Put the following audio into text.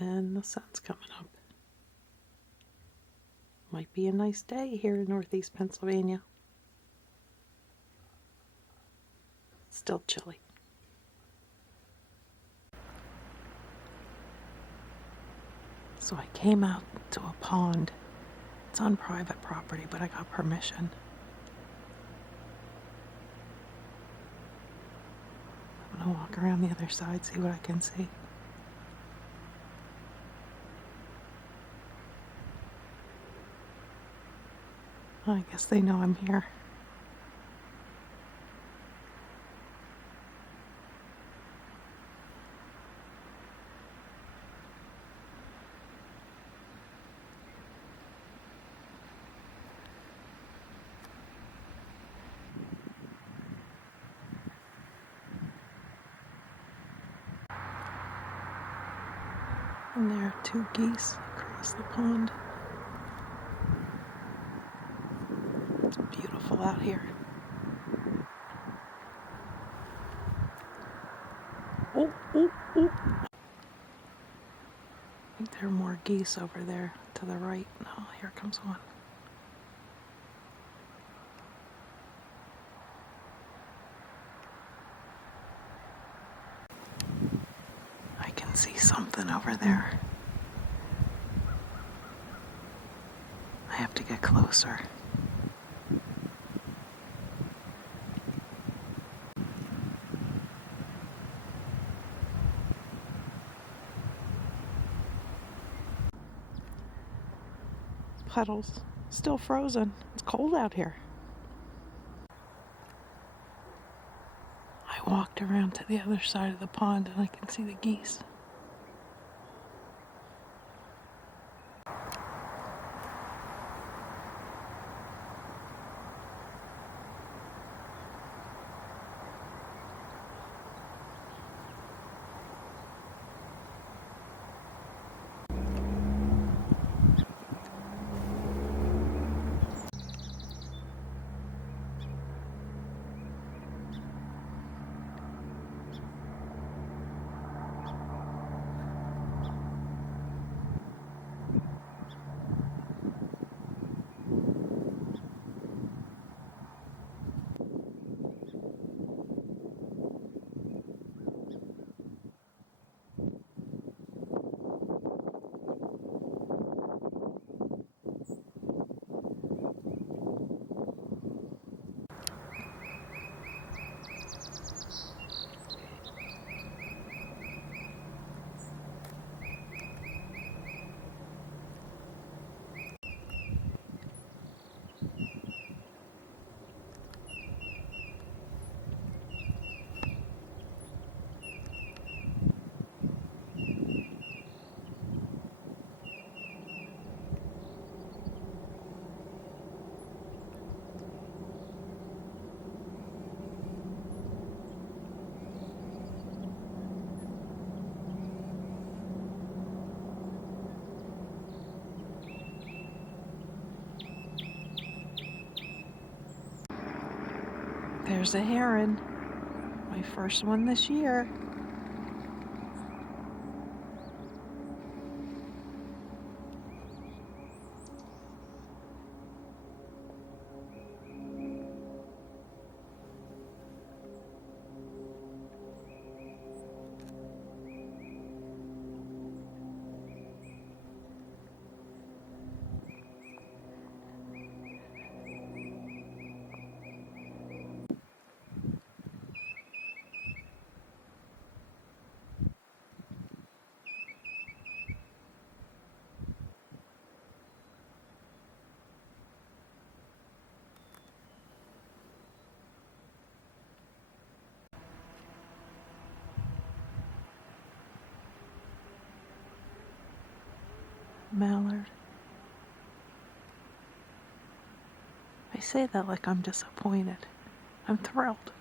And the sun's coming up. Might be a nice day here in northeast Pennsylvania. Still chilly. So I came out to a pond. It's on private property, but I got permission. I'm gonna walk around the other side, see what I can see. I guess they know I'm here. And there are 2 geese across the pond. It's beautiful out here. Oh, oh, oh. I think there are more geese over there to the right. Oh, here comes one. I can see something over there. I have to get closer. Puddles still frozen. It's cold out here. I walked around to the other side of the pond and I can see the geese. There's a heron. My first one this year. Mallard. I say that like I'm disappointed. I'm thrilled.